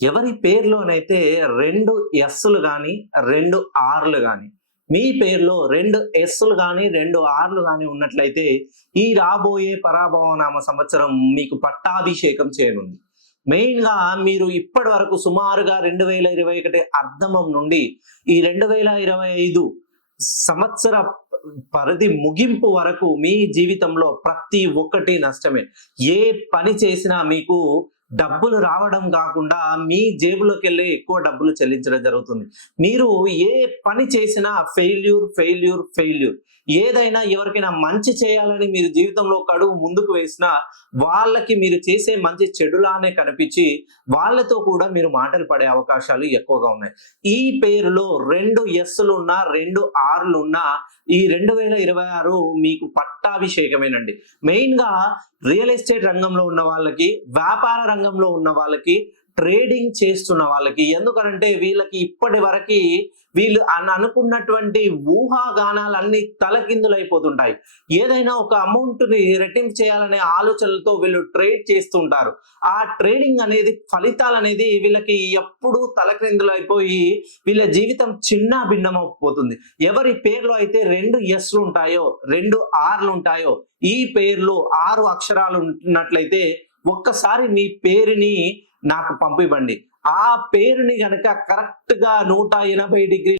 ఎవరి పేరులోనైతే 2 ఎస్‌లు గాని, 2 ఆర్‌లు గాని, మీ పేరులో 2 ఎస్‌లు గాని, 2 ఆర్‌లు గాని ఉన్నట్లయితే ఈ రాబోయే పరాభవనామ సంవత్సరం మీకు పట్టాభిషేకం చేయనుంది. మెయిన్‌గా మీరు ఇప్పటి వరకు సుమారుగా 2021 అర్ధమం నుండి ఈ 2025 సంవత్సర పరిధి ముగింపు వరకు మీ జీవితంలో ప్రతి ఒక్కటి నష్టమే. ఏ పని చేసినా మీకు డబ్బులు రావడం గాకుండా మీ జేబులోకెళ్ళి ఎక్కువ డబ్బులు చెల్లించడం జరుగుతుంది. మీరు ఏ పని చేసినా ఫెయిల్యూర్, ఫెయిల్యూర్, ఫెయిల్యూర్. ఏదైనా ఎవరికైనా మంచి చేయాలని మీరు జీవితంలో ఒక అడుగు ముందుకు వేసినా, వాళ్ళకి మీరు చేసే మంచి చెడులానే కనిపించి, వాళ్ళతో కూడా మీరు మాటలు పడే అవకాశాలు ఎక్కువగా ఉన్నాయి. ఈ పేరులో 2 ఎస్‌లున్నా, 2 ఆర్‌లున్నా ఈ 2026 మీకు పట్టాభిషేకమేనండి. మెయిన్‌గా రియల్ ఎస్టేట్ రంగంలో ఉన్న వాళ్ళకి, వ్యాపార రంగంలో ఉన్న వాళ్ళకి, ట్రేడింగ్ చేస్తున్న వాళ్ళకి. ఎందుకనంటే వీళ్ళకి ఇప్పటి వరకి వీళ్ళు అనుకున్నటువంటి ఊహాగానాలన్నీ తలకిందులైపోతుంటాయి. ఏదైనా ఒక అమౌంట్‌ని రెట్టింపు చేయాలనే ఆలోచనలతో వీళ్ళు ట్రేడ్ చేస్తుంటారు. ఆ ట్రేడింగ్ అనేది ఫలితాలనేది వీళ్ళకి ఎప్పుడూ తలక్రిందులైపోయి వీళ్ళ జీవితం చిన్నాభిన్నమైపోతుంది. ఎవరి పేరులో అయితే 2 ఎస్‌లు ఉంటాయో, 2 ఆర్‌లు ఉంటాయో, ఈ పేర్లు 6 అక్షరాలు ఉన్నట్లయితే ఒక్కసారి మీ పేరుని నాకు పంపివ్వండి. ఆ పేరుని గనక కరెక్ట్‌గా 180 డిగ్రీ